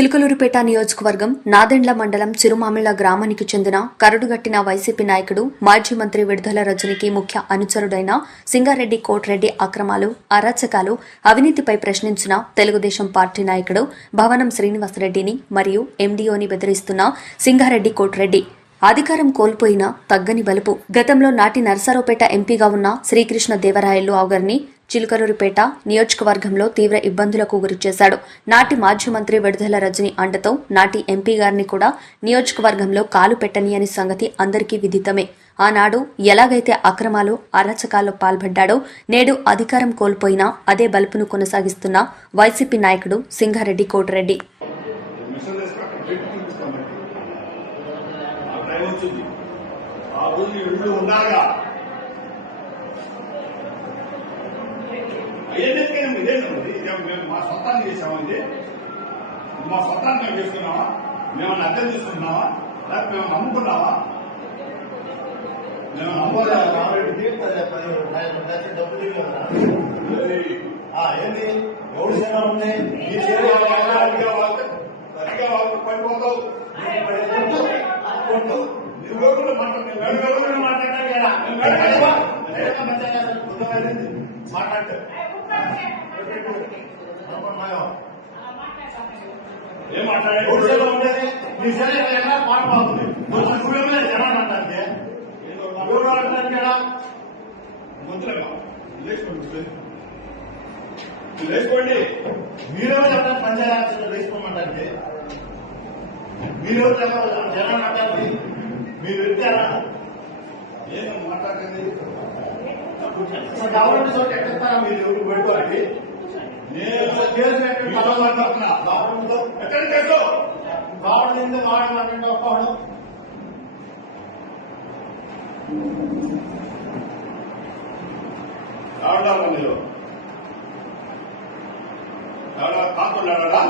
చిలుకలూరుపేట నియోజకవర్గం నాదెండ్ల మండలం చిరుమామిళ్ల గ్రామానికి చెందిన కరడుగట్టిన వైసీపీ నాయకుడు మాజీ మంత్రి విడుదల రజనికి ముఖ్య అనుచరుడైన సింగారెడ్డి కోట్రెడ్డి అక్రమాలు అరాచకాలు అవినీతిపై ప్రశ్నించిన తెలుగుదేశం పార్టీ నాయకుడు భవనం శ్రీనివాసరెడ్డిని మరియు ఎండీఓని బెదిరిస్తున్న సింగారెడ్డి కోట్రెడ్డి అధికారం కోల్పోయిన తగ్గని బలుపు గతంలో నాటి నర్సారావుపేట ఎంపీగా ఉన్న శ్రీకృష్ణ దేవరాయలు గారిని చిలుకలూరుపేట నియోజకవర్గంలో తీవ్ర ఇబ్బందులకు గురిచేశాడు. నాటి మాజీ మంత్రి విడుదల రజని అండతో నాటి ఎంపీ గారిని కూడా నియోజకవర్గంలో కాలు పెట్టనియని సంగతి అందరికీ విదితమే. ఆనాడు ఎలాగైతే అక్రమాలు అరాచకాల్లో పాల్పడ్డాడో నేడు అధికారం కోల్పోయినా అదే బలుపును కొనసాగిస్తున్న వైసీపీ నాయకుడు సింగారెడ్డి కోటిరెడ్డి. మా సొంతాన్ని చేసామండి, మా సొంతాన్ని మేము చేసుకున్నావా? మేము అర్థం చేసుకుంటున్నావా? లేకపోతే మేము నమ్ముకున్నావా? మేము నమ్మలేదు. ఏంటి ఎవరు సేవ ఉంది? సరిగా వాళ్ళకి పడిపోతావు. మాట్లాడితే ఏం మాట్లాడే ఉండేది నీ శరీరం పాట బాగుంది. కొంచెం చూడమే జనాలు అంటే అంటారు కదా. మంత్రులు లేచుకోండి. మీరెవరు చెప్పండి? పంచాయతీ లేచుకోమంటే మీరెవరు చెప్పారు? జనాలు అంటారు మీరు వ్యక్తారా? ఏం మాట్లాడండి. గవర్నమెంట్ చోట ఎక్కడతారా మీరు? ఎవరు పెట్టుకోండి. వాడిని వాడమంటే ఒక్కడు మీరు కాకుండా